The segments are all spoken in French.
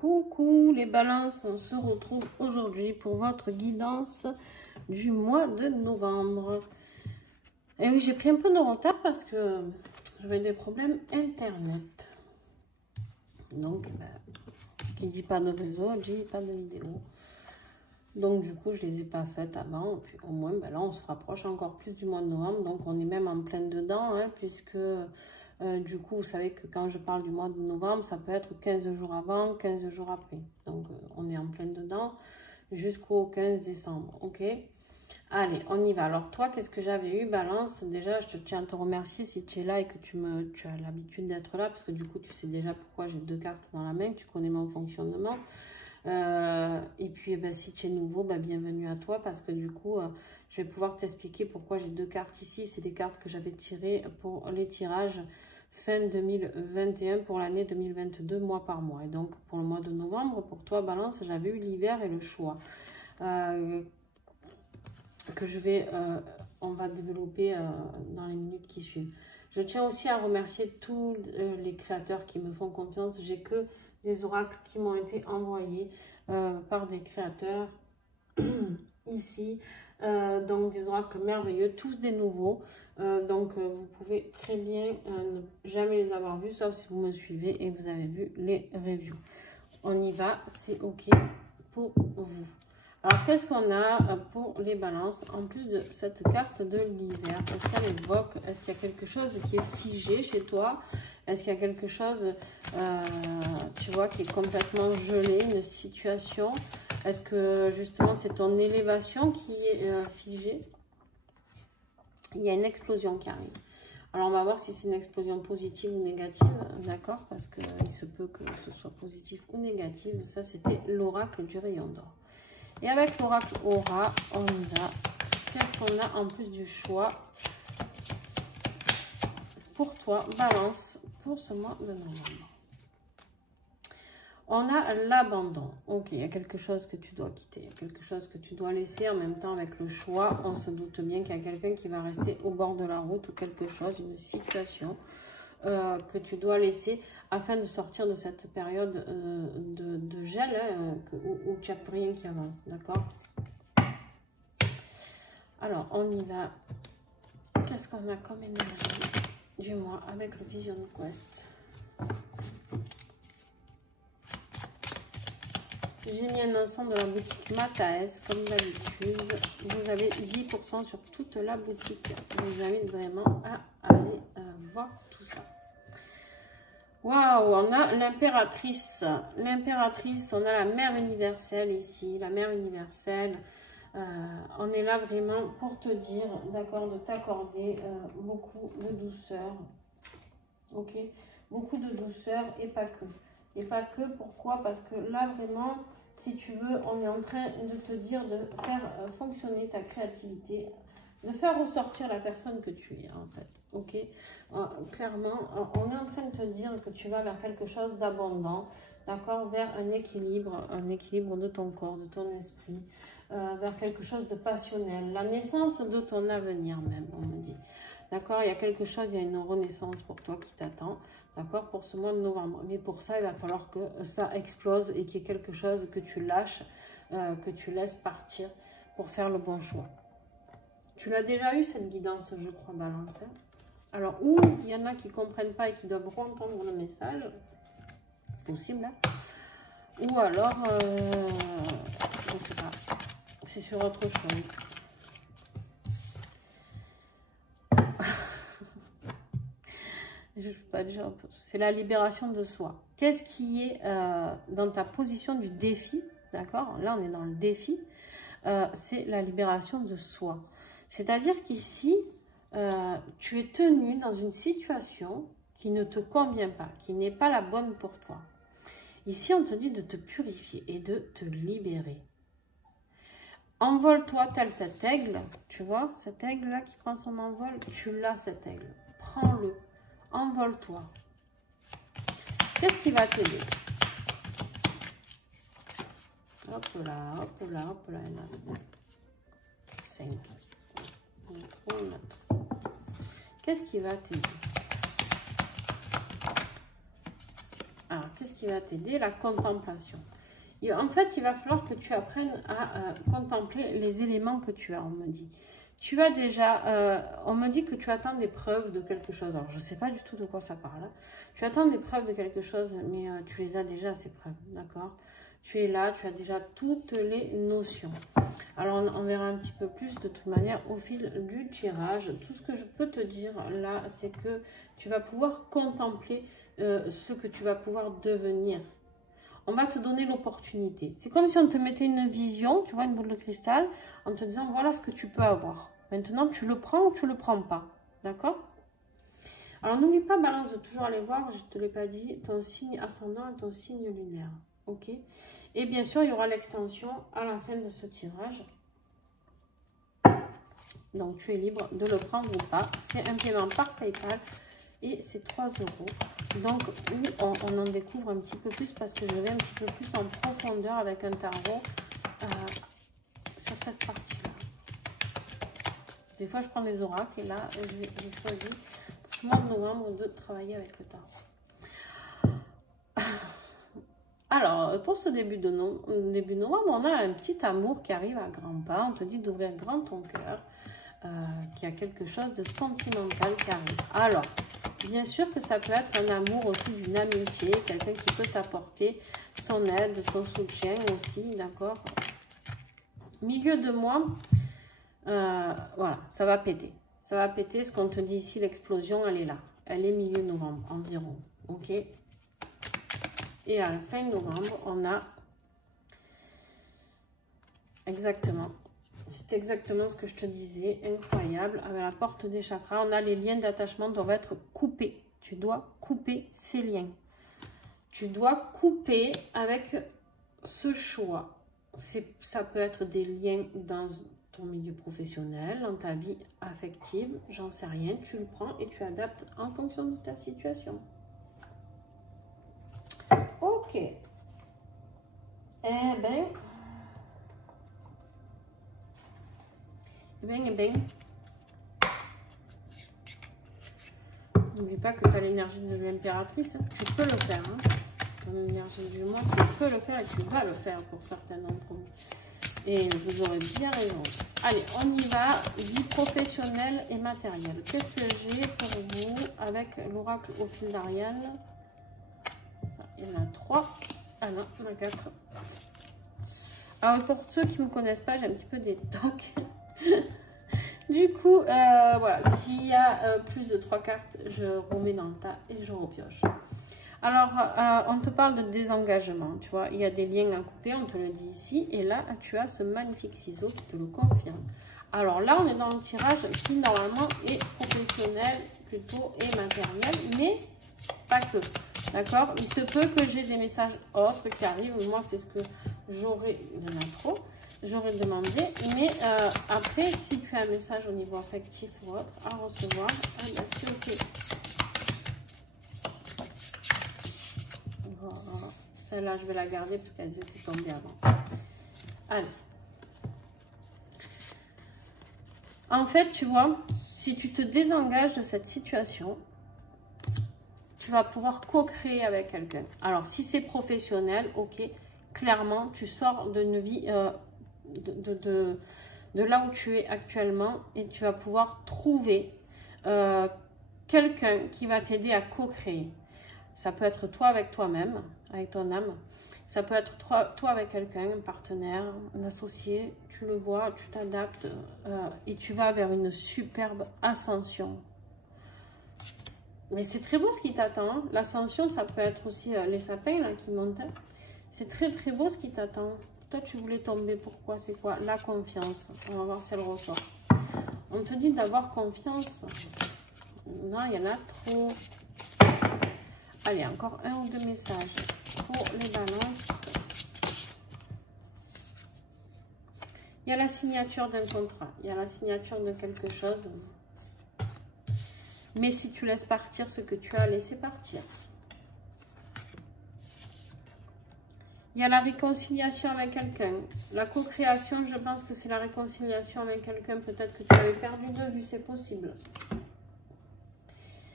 Coucou les balances, on se retrouve aujourd'hui pour votre guidance du mois de novembre. Et oui, j'ai pris un peu de retard parce que j'avais des problèmes internet. Donc, qui dit pas de réseau, dit pas de vidéo. Donc du coup, je les ai pas faites avant. Et puis au moins, là, on se rapproche encore plus du mois de novembre. Donc on est même en plein dedans, hein, puisque du coup, vous savez que quand je parle du mois de novembre, ça peut être 15 jours avant, 15 jours après. Donc on est en plein dedans jusqu'au 15 décembre. Ok, allez, on y va. Alors toi, qu'est-ce que j'avais eu, Balance? Déjà, je te tiens à te remercier si tu es là et que tu as l'habitude d'être là, parce que du coup, tu sais déjà pourquoi j'ai deux cartes dans la main, tu connais mon fonctionnement. Et puis si tu es nouveau, bienvenue à toi, parce que du coup je vais pouvoir t'expliquer pourquoi j'ai deux cartes ici. C'est des cartes que j'avais tirées pour les tirages fin 2021 pour l'année 2022 mois par mois. Et donc pour le mois de novembre, pour toi Balance, j'avais eu l'hiver et le choix que on va développer dans les minutes qui suivent. Je tiens aussi à remercier tous les créateurs qui me font confiance. J'ai que des oracles qui m'ont été envoyés par des créateurs ici. Donc des oracles merveilleux, tous des nouveaux. Donc vous pouvez très bien ne jamais les avoir vus, sauf si vous me suivez et vous avez vu les reviews. On y va, c'est ok pour vous. Alors, qu'est-ce qu'on a pour les balances, en plus de cette carte de l'hiver? Est-ce qu'elle évoque, est-ce qu'il y a quelque chose qui est figé chez toi? Est-ce qu'il y a quelque chose, tu vois, qui est complètement gelé, une situation? Est-ce que, justement, c'est ton élévation qui est figée? Il y a une explosion qui arrive. Alors, on va voir si c'est une explosion positive ou négative, d'accord? Parce qu'il se peut que ce soit positif ou négatif. Ça, c'était l'oracle du rayon d'or. Et avec l'oracle Aura, on y va. Qu'est-ce qu'on a en plus du choix pour toi, Balance, pour ce mois de novembre? On a l'abandon. Ok, il y a quelque chose que tu dois quitter, il y a quelque chose que tu dois laisser. En même temps, avec le choix, on se doute bien qu'il y a quelqu'un qui va rester au bord de la route ou quelque chose, une situation que tu dois laisser afin de sortir de cette période de gel où tu n'as plus rien qui avance, d'accord? Alors, on y va. Qu'est-ce qu'on a comme énergie du mois avec le Vision Quest? J'ai mis un ensemble de la boutique Mataes, comme d'habitude. Vous avez 10% sur toute la boutique. Je vous invite vraiment à aller voir tout ça. Waouh, on a l'impératrice. L'impératrice, on a la mère universelle ici. La mère universelle, on est là vraiment pour te dire, d'accord, de t'accorder beaucoup de douceur. Ok, beaucoup de douceur et pas que. Et pas que, pourquoi? Parce que là, vraiment, si tu veux, on est en train de te dire de faire fonctionner ta créativité, de faire ressortir la personne que tu es, en fait. Ok, clairement, on est en train de te dire que tu vas vers quelque chose d'abondant, d'accord, vers un équilibre de ton corps, de ton esprit, vers quelque chose de passionnel, la naissance de ton avenir même, on me dit. D'accord, il y a quelque chose, il y a une renaissance pour toi qui t'attend, d'accord, pour ce mois de novembre. Mais pour ça, il va falloir que ça explose et qu'il y ait quelque chose que tu lâches, que tu laisses partir pour faire le bon choix. Tu l'as déjà eu cette guidance, je crois, Balance. Alors, ou il y en a qui ne comprennent pas et qui doivent entendre le message, possible, hein. Ou alors, je ne sais pas, c'est sur autre chose. Je ne peux pas dire, c'est la libération de soi. Qu'est-ce qui est dans ta position du défi, d'accord? Là, on est dans le défi. C'est la libération de soi. C'est-à-dire qu'ici, tu es tenu dans une situation qui ne te convient pas, qui n'est pas la bonne pour toi. Ici, on te dit de te purifier et de te libérer. Envole-toi tel cet aigle, tu vois, cet aigle-là qui prend son envol, tu l'as cet aigle, prends-le. Envole-toi. Qu'est-ce qui va t'aider? Hop là, hop là, hop là. 5. Qu'est-ce qui va t'aider? Alors, qu'est-ce qui va t'aider, la contemplation. Et en fait, il va falloir que tu apprennes à contempler les éléments que tu as, on me dit. Tu as déjà, on me dit que tu attends des preuves de quelque chose. Alors, je ne sais pas du tout de quoi ça parle. Tu attends des preuves de quelque chose, mais tu les as déjà, ces preuves, d'accord? Tu es là, tu as déjà toutes les notions. Alors, on verra un petit peu plus de toute manière au fil du tirage. Tout ce que je peux te dire là, c'est que tu vas pouvoir contempler ce que tu vas pouvoir devenir. On va te donner l'opportunité. C'est comme si on te mettait une vision, tu vois, une boule de cristal, en te disant, voilà ce que tu peux avoir. Maintenant, tu le prends ou tu ne le prends pas. D'accord? Alors, n'oublie pas, Balance, de toujours aller voir, je ne te l'ai pas dit, ton signe ascendant et ton signe lunaire. Ok? Et bien sûr, il y aura l'extension à la fin de ce tirage. Donc, tu es libre de le prendre ou pas. C'est un paiement par PayPal et c'est 3 €. Donc, on en découvre un petit peu plus parce que je vais un petit peu plus en profondeur avec un tarot sur cette partie-là. Des fois, je prends des oracles et là, j'ai choisi pour ce mois de novembre de travailler avec le tarot. Alors, pour ce début novembre, on a un petit amour qui arrive à grands pas. On te dit d'ouvrir grand ton cœur, qu'il y a quelque chose de sentimental qui arrive. Alors, bien sûr que ça peut être un amour aussi d'une amitié, quelqu'un qui peut t'apporter son aide, son soutien aussi, d'accord? Milieu de mois, voilà, ça va péter. Ça va péter, ce qu'on te dit ici, l'explosion, elle est là. Elle est milieu novembre environ, ok? Et à la fin novembre, on a exactement, c'est exactement ce que je te disais, incroyable. Avec la porte des chakras, on a les liens d'attachement doivent être coupés. Tu dois couper ces liens. Tu dois couper avec ce choix. Ça peut être des liens dans ton milieu professionnel, dans ta vie affective, j'en sais rien. Tu le prends et tu adaptes en fonction de ta situation. Ok. Eh ben, n'oublie pas que tu as l'énergie de l'impératrice. Hein. Tu peux le faire. Hein. Ton énergie du mois, tu peux le faire et tu vas le faire pour certains d'entre vous. Et vous aurez bien raison. Allez, on y va. Vie professionnelle et matérielle. Qu'est-ce que j'ai pour vous avec l'oracle au fil d'Ariane? Il y en a 3. Ah non, il y en a 4. Alors, pour ceux qui ne me connaissent pas, j'ai un petit peu des tocs. Du coup, voilà, s'il y a plus de 3 cartes, je remets dans le tas et je repioche. Alors, on te parle de désengagement, tu vois. Il y a des liens à couper, on te le dit ici. Et là, tu as ce magnifique ciseau qui te le confirme. Alors là, on est dans le tirage qui, normalement, est professionnel plutôt et matériel, mais pas que. D'accord? Il se peut que j'ai des messages autres qui arrivent. Moi, c'est ce que j'aurais... Il y en a trop. J'aurais demandé. Mais après, si tu as un message au niveau affectif ou autre à recevoir, eh ben, c'est OK. Voilà. Celle-là, je vais la garder parce qu'elles étaient tombées avant. Allez. En fait, tu vois, si tu te désengages de cette situation, tu vas pouvoir co-créer avec quelqu'un. Alors, si c'est professionnel, ok, clairement, tu sors d'une vie de là où tu es actuellement et tu vas pouvoir trouver quelqu'un qui va t'aider à co-créer. Ça peut être toi avec toi-même, avec ton âme. Ça peut être toi avec quelqu'un, un partenaire, un associé. Tu le vois, tu t'adaptes et tu vas vers une superbe ascension. Mais c'est très beau ce qui t'attend. Hein. L'ascension, ça peut être aussi les sapins là, qui montent. Hein. C'est très très beau ce qui t'attend. Toi, tu voulais tomber. Pourquoi? C'est quoi? La confiance. On va voir si elle ressort. On te dit d'avoir confiance. Non, il y en a trop. Allez, encore un ou deux messages pour les balances. Il y a la signature d'un contrat. Il y a la signature de quelque chose. Mais si tu laisses partir ce que tu as laissé partir. Il y a la réconciliation avec quelqu'un. La co-création, je pense que c'est la réconciliation avec quelqu'un. Peut-être que tu avais perdu de vue, c'est possible.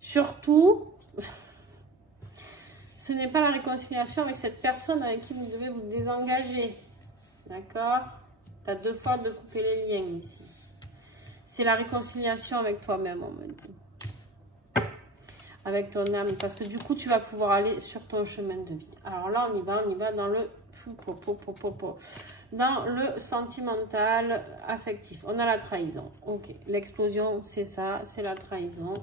Surtout ce n'est pas la réconciliation avec cette personne avec qui vous devez vous désengager. D'accord? Tu as 2 fois de couper les liens ici. C'est la réconciliation avec toi-même, on me dit. Avec ton âme. Parce que du coup, tu vas pouvoir aller sur ton chemin de vie. Alors là, on y va dans le... Dans le sentimental affectif. On a la trahison. Ok. L'explosion, c'est ça. C'est la trahison.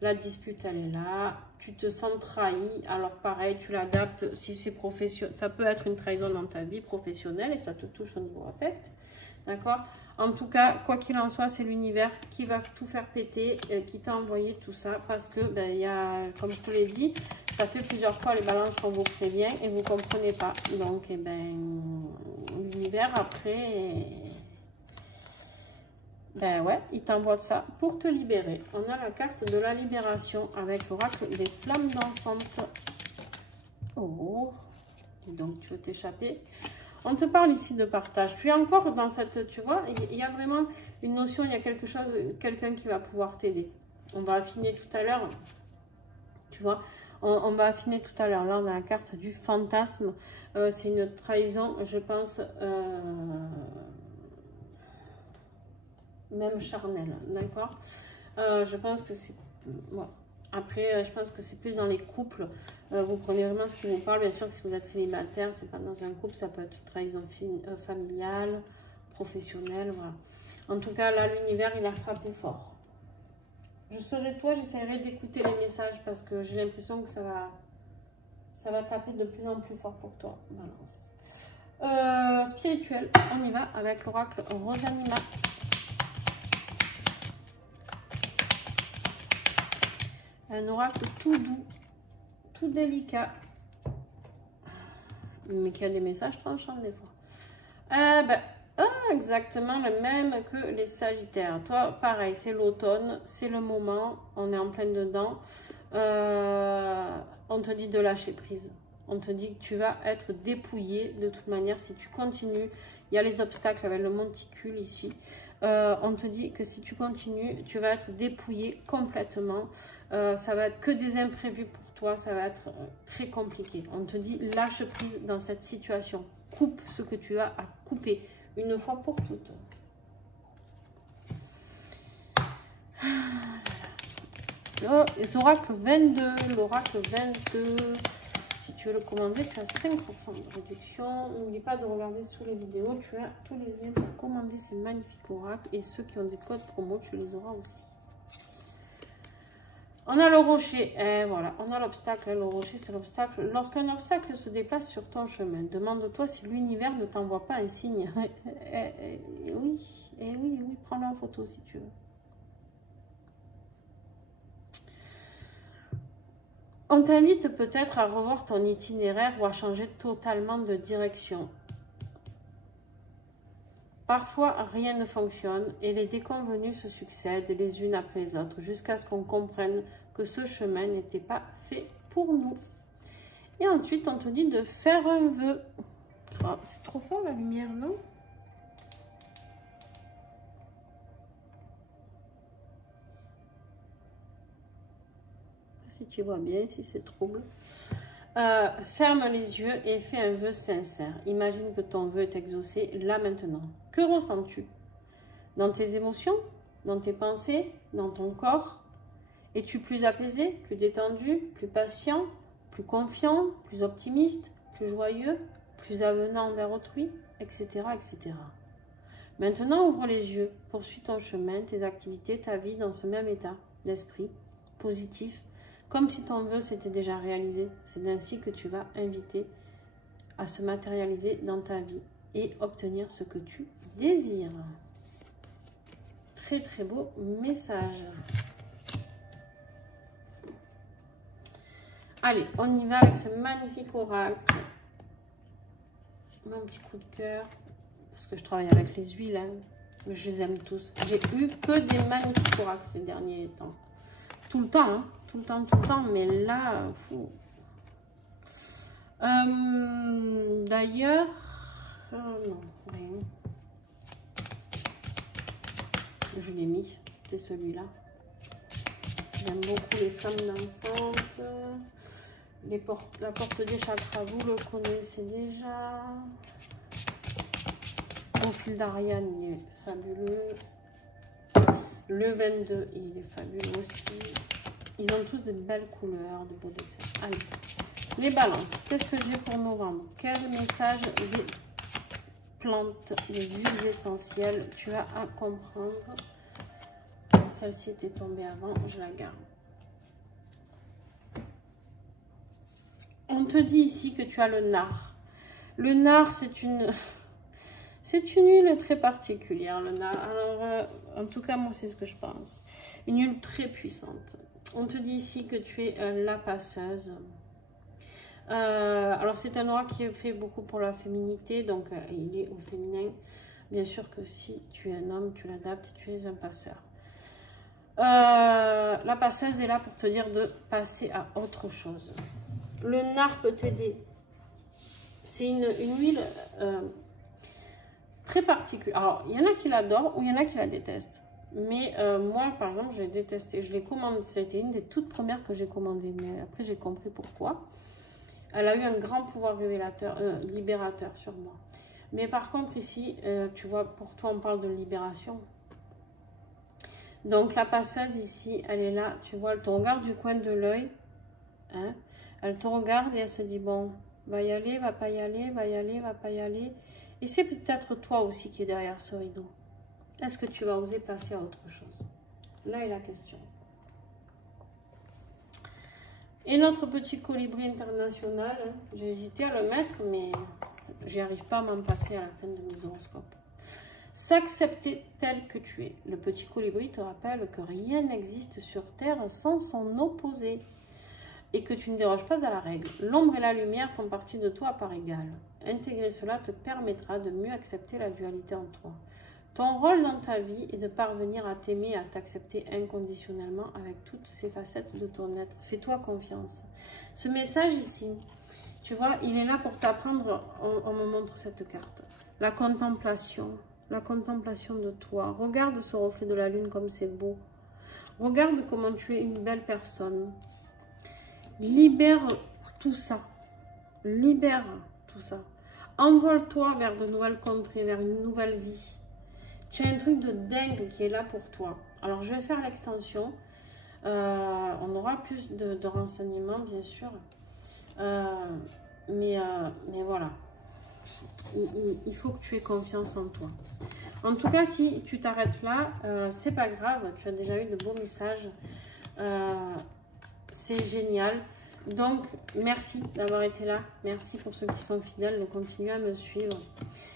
La dispute, elle est là. Tu te sens trahi. Alors pareil, tu l'adaptes si c'est professionnel. Ça peut être une trahison dans ta vie professionnelle et ça te touche au niveau affect. D'accord? En tout cas, quoi qu'il en soit, c'est l'univers qui va tout faire péter, qui t'a envoyé tout ça. Parce que, ben, y a, comme je te l'ai dit, ça fait plusieurs fois les balances qu'on vous prévient et vous ne comprenez pas. Donc, eh ben, l'univers, après, ben ouais, il t'envoie ça pour te libérer. On a la carte de la libération avec l'oracle des flammes dansantes. Oh, et donc tu veux t'échapper. On te parle ici de partage. Tu es encore dans cette, tu vois, il y a vraiment une notion, il y a quelque chose, quelqu'un qui va pouvoir t'aider. On va affiner tout à l'heure, tu vois, on va affiner tout à l'heure. Là, on a la carte du fantasme. C'est une trahison, je pense, même charnelle, d'accord? Je pense que c'est... Ouais. Après, je pense que c'est plus dans les couples. Vous prenez vraiment ce qui vous parle. Bien sûr que si vous êtes célibataire, c'est pas dans un couple. Ça peut être une trahison familiale, professionnelle. Voilà. En tout cas, là, l'univers, il a frappé fort. Je serai toi, j'essaierai d'écouter les messages parce que j'ai l'impression que ça va taper de plus en plus fort pour toi. Balance. Spirituel, on y va avec l'oracle Rosanima. Un oracle tout doux, tout délicat, mais qui a des messages tranchants des fois. Exactement le même que les Sagittaires. Toi, pareil, c'est l'automne, c'est le moment, on est en plein dedans. On te dit de lâcher prise. On te dit que tu vas être dépouillé de toute manière si tu continues. Il y a les obstacles avec le monticule ici. On te dit que si tu continues, tu vas être dépouillé complètement. Ça va être que des imprévus pour toi. Ça va être très compliqué. On te dit lâche prise dans cette situation. Coupe ce que tu as à couper une fois pour toutes. Oh, l'oracle 22. L'oracle 22. Si tu veux le commander, tu as 5% de réduction. N'oublie pas de regarder sous les vidéos. Tu as tous les liens pour commander ces magnifiques oracles. Et ceux qui ont des codes promo, tu les auras aussi. On a le rocher. Et voilà, on a l'obstacle. Le rocher, c'est l'obstacle. Lorsqu'un obstacle se déplace sur ton chemin, demande-toi si l'univers ne t'envoie pas un signe. Oui, prends-le en photo si tu veux. On t'invite peut-être à revoir ton itinéraire ou à changer totalement de direction. Parfois, rien ne fonctionne et les déconvenues se succèdent les unes après les autres jusqu'à ce qu'on comprenne que ce chemin n'était pas fait pour nous. Et ensuite, on te dit de faire un vœu. Oh, c'est trop fort la lumière, non? Si tu vois bien, si c'est trouble. Ferme les yeux et fais un vœu sincère. Imagine que ton vœu est exaucé là maintenant. Que ressens-tu? Dans tes émotions? Dans tes pensées? Dans ton corps? Es-tu plus apaisé? Plus détendu? Plus patient? Plus confiant? Plus optimiste? Plus joyeux? Plus avenant envers autrui? Etc. etc. Maintenant, ouvre les yeux. Poursuis ton chemin, tes activités, ta vie dans ce même état d'esprit positif. Comme si ton vœu s'était déjà réalisé. C'est ainsi que tu vas inviter à se matérialiser dans ta vie et obtenir ce que tu désires. Très très beau message. Allez, on y va avec ce magnifique oracle. Mon petit coup de cœur. Parce que je travaille avec les huiles. Hein. Je les aime tous. J'ai eu que des magnifiques oracles ces derniers temps. Tout le temps, hein. Tout le temps, mais là, fou. D'ailleurs, non, rien. Je l'ai mis, c'était celui-là. J'aime beaucoup les flammes dansantes. la porte des chakras, vous le connaissez déjà. Au fil d'Ariane, il est fabuleux. Le 22, il est fabuleux aussi. Ils ont tous de belles couleurs, de beaux dessins. Allez, les balances. Qu'est-ce que j'ai pour novembre? Quel message des plantes, des huiles essentielles tu as à comprendre? Celle-ci était tombée avant, je la garde. On te dit ici que tu as le nard. Le nard, c'est une huile très particulière, le nard. Alors, en tout cas, moi, c'est ce que je pense. Une huile très puissante. On te dit ici que tu es la passeuse. Alors, c'est un noir qui est fait beaucoup pour la féminité, donc il est au féminin. Bien sûr que si tu es un homme, tu l'adaptes, tu es un passeur. La passeuse est là pour te dire de passer à autre chose. Le nard peut t'aider. C'est une huile très particulière. Alors, il y en a qui l'adorent ou il y en a qui la détestent. Mais moi, par exemple, je l'ai détestée. Je l'ai commandée. C'était une des toutes premières que j'ai commandées. Mais après, j'ai compris pourquoi. Elle a eu un grand pouvoir révélateur, libérateur sur moi. Mais par contre, ici, tu vois, pour toi, on parle de libération. Donc, la passeuse, ici, elle est là. Tu vois, elle te regarde du coin de l'œil. Hein, elle te regarde et elle se dit, bon, va y aller, va pas y aller, va y aller, va pas y aller. Et c'est peut-être toi aussi qui est derrière ce rideau. Est-ce que tu vas oser passer à autre chose? Là est la question. Et notre petit colibri international, hein, j'ai hésité à le mettre, mais j'y arrive pas à m'en passer à la fin de mes horoscopes. S'accepter tel que tu es. Le petit colibri te rappelle que rien n'existe sur Terre sans son opposé et que tu ne déroges pas à la règle. L'ombre et la lumière font partie de toi à part égale. Intégrer cela te permettra de mieux accepter la dualité en toi. Ton rôle dans ta vie est de parvenir à t'aimer et à t'accepter inconditionnellement avec toutes ces facettes de ton être. Fais-toi confiance. Ce message ici, tu vois, il est là pour t'apprendre. On me montre cette carte. La contemplation de toi. Regarde ce reflet de la lune comme c'est beau. Regarde comment tu es une belle personne. Libère tout ça. Libère tout ça. Envole-toi vers de nouvelles contrées, vers une nouvelle vie. Tu as un truc de dingue qui est là pour toi. Alors, je vais faire l'extension. On aura plus de renseignements, bien sûr. Mais voilà. Il faut que tu aies confiance en toi. En tout cas, si tu t'arrêtes là, c'est pas grave. Tu as déjà eu de beaux messages. C'est génial. Donc, merci d'avoir été là. Merci pour ceux qui sont fidèles de continuer à me suivre.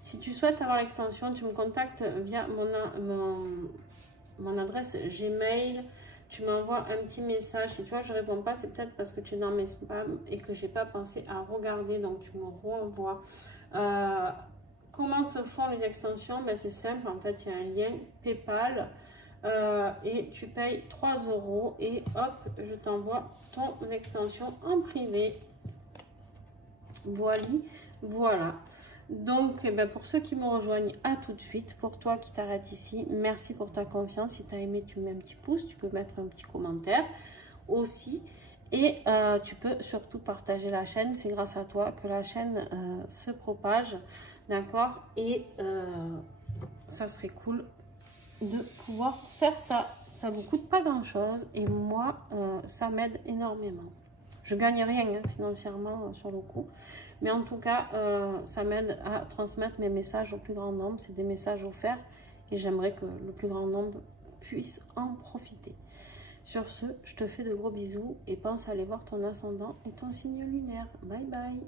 Si tu souhaites avoir l'extension, tu me contactes via mon adresse Gmail. Tu m'envoies un petit message. Si tu vois, je ne réponds pas, c'est peut-être parce que tu es dans mes spams et que je n'ai pas pensé à regarder. Donc, tu me renvoies. Comment se font les extensions? Ben, c'est simple. En fait, il y a un lien PayPal. Et tu payes 3 € et hop, je t'envoie ton extension en privé. Voilà. Donc, eh ben, pour ceux qui me rejoignent, à tout de suite. Pour toi qui t'arrêtes ici, merci pour ta confiance. Si tu as aimé, tu mets un petit pouce. Tu peux mettre un petit commentaire aussi. Et tu peux surtout partager la chaîne. C'est grâce à toi que la chaîne se propage. D'accord? Et ça serait cool de pouvoir faire ça. Ça vous coûte pas grand chose et moi ça m'aide énormément. Je gagne rien hein, financièrement sur le coup, mais en tout cas ça m'aide à transmettre mes messages au plus grand nombre. C'est des messages offerts et j'aimerais que le plus grand nombre puisse en profiter. Sur ce, je te fais de gros bisous et pense à aller voir ton ascendant et ton signe lunaire. Bye bye.